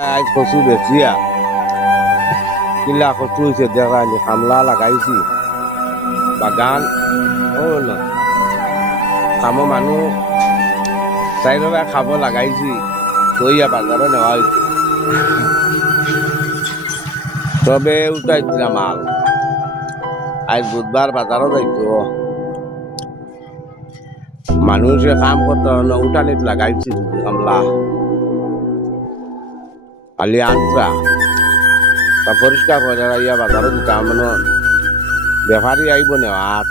আজ কচু বেচিয়া কিলা কচু হয়েছে দেখানি কামলা লাগাইছি বাগান ও না মানুহ চাৰিবা খাব লাগাইছি থৈয়া বাজাৰত নেওয়া হয়েছে তবে উঠাই দিলাম মাল আজ বুধবার বাজারও যাইতো মানুষে কাম করতে উঠানিত লাগাইছি কামলা আনtra তা পরিষ্কার করে ইয়া বাজারও দিতাম মানে বেপারি আইব নেওয়াত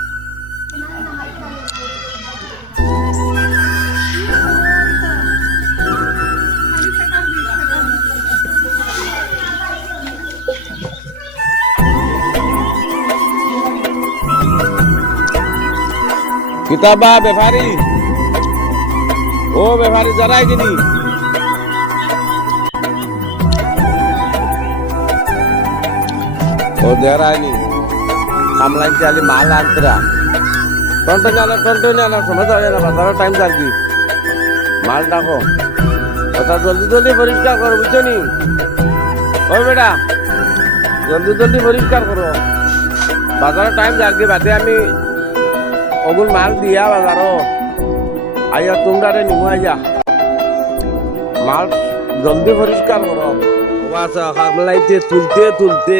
কিতাবা বেপারি ও বেপারি যারাই কিনি। ও দেরাইনি কামলাই চালি মাল আনতরা। টন্টো জানা টন্টো জানা সময় ধরে না বাজারের টাইম থাকবি মাল ডাকো। ওটা জলদি জলদি পরিষ্কার করো, বুঝছ নি? ওই বেটা, জলদি জলদি পরিষ্কার করো। বাজারের টাইম থাকবি বাদে আমি ওগুন মাল দিয়া বাজারও আইয়া তোমরা নিমু আইয়া মাল জলদি পরিষ্কার করো। আচ্ছা কামলাইতে তুলতে তুলতে।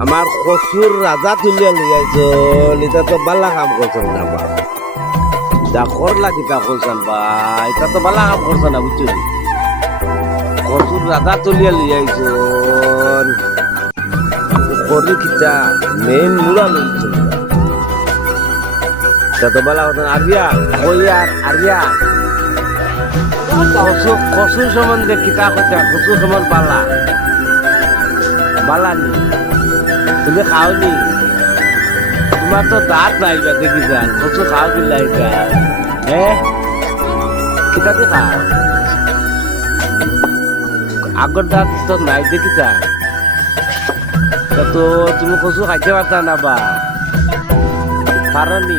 আমার কচুর রাজা তুলিয়া লিয়াইছো এটা তো বালা কাম করছেন না বা ডাকর লাগি তা করছেন বা এটা তো বালা কাম করছে না বুঝছ? কচুর রাজা তুলিয়া লিয়াইছো করি কিতা মেন মুড়া তো বালা কথা না। আরিয়া কই আর আরিয়া কচু কচুর সম্বন্ধে কিতা কথা কচুর সমান বালা। বালা নি। তুমি খাওনি? তোমার তো দাঁত নাই বা দেখি যান। কচু খাও কি লাইটা হ্যাঁ কিতা দি খাও? আগর দাঁত তো নাই, দেখি যা তো তুমি কচু খাইতে পারতা না বা? পারনি?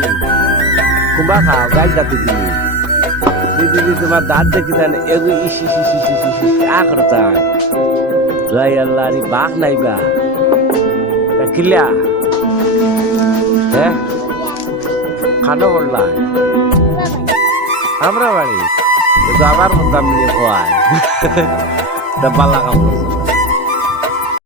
কুম্বা খাও গাই দাঁতে দিবি দিদি তোমার দাঁত, দেখি যান। এগু ইস ইস ইস ইস ইস আল্লাহ বাঘ নাই বা? কিলিয়া হ্যাঁ? খানো বললা? আমরা বাড়ি তো আবার দাম নিয়ে খোয়ায়। তা পাল্লা কাম করছ